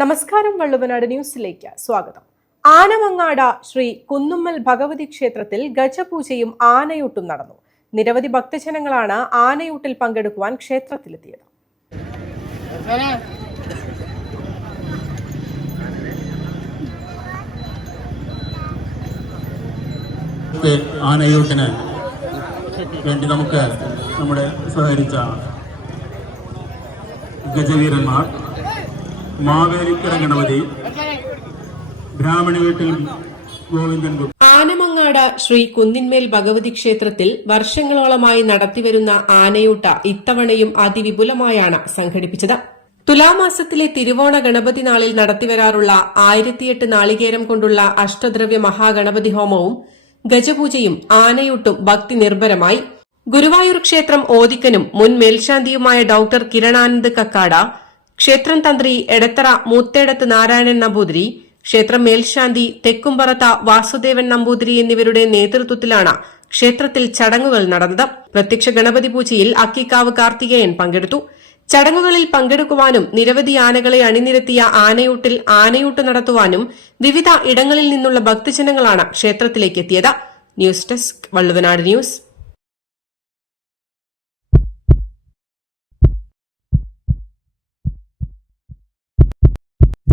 നമസ്കാരം വള്ളുവനാട് ന്യൂസിലേക്ക് സ്വാഗതം. ആനമങ്ങാട ശ്രീ കുന്നുമ്മൽ ഭഗവതി ക്ഷേത്രത്തിൽ ഗജപൂജയും ആനയൂട്ടും നടന്നു. നിരവധി ഭക്തജനങ്ങളാണ് ആനയൂട്ടിൽ പങ്കെടുക്കുവാൻ ക്ഷേത്രത്തിലെത്തിയത്. ആനയൂട്ടിന് വേണ്ടി നമുക്ക് നമ്മുടെ സഹകരിച്ച ഗജവീരന്മാർ മാവേലിക്കര ഗണപതി ബ്രാഹ്മണി വീട്ടിൽ ഗോവിന്ദൻ ആനമങ്ങാട് ശ്രീ കുന്നിന്മേൽ ഭഗവതി ക്ഷേത്രത്തിൽ വർഷങ്ങളോളമായി നടത്തിവരുന്ന ആനയൂട്ട ഇത്തവണയും അതിവിപുലമായാണ് സംഘടിപ്പിച്ചത്. തുലാമാസത്തിലെ തിരുവോണ ഗണപതി നാളിൽ നടത്തിവരാറുള്ള ആയിരത്തിയെട്ട് നാളികേരം കൊണ്ടുള്ള അഷ്ടദ്രവ്യ മഹാഗണപതി ഹോമവും ഗജപൂജയും ആനയൂട്ടും ഭക്തി നിർഭരമായി. ഗുരുവായൂർ ക്ഷേത്രം ഓദിക്കനും മുൻ മേൽശാന്തിയുമായ ഡോക്ടർ കിരണാനന്ദ് കക്കാട ക്ഷേത്രം തന്ത്രി എടത്തറ മൂത്തേടത്ത് നാരായണൻ നമ്പൂതിരി ക്ഷേത്രം മേൽശാന്തി തെക്കുംപറത്ത വാസുദേവൻ നമ്പൂതിരി എന്നിവരുടെ നേതൃത്വത്തിലാണ് ക്ഷേത്രത്തിൽ ചടങ്ങുകൾ നടന്നത്. പ്രത്യക്ഷ ഗണപതി പൂജയിൽ അക്കിക്കാവ് കാർത്തികേയൻ പങ്കെടുത്തു. ചടങ്ങുകളിൽ പങ്കെടുക്കുവാനും നിരവധി ആനകളെ അണിനിരത്തിയ ആനയൂട്ടിൽ ആനയൂട്ട് നടത്തുവാനും വിവിധ ഇടങ്ങളിൽ നിന്നുള്ള ഭക്തജനങ്ങളാണ് ക്ഷേത്രത്തിലേക്ക് എത്തിയത് ന്യൂസ് ഡെസ്ക് വള്ളുവനാട് ന്യൂസ്.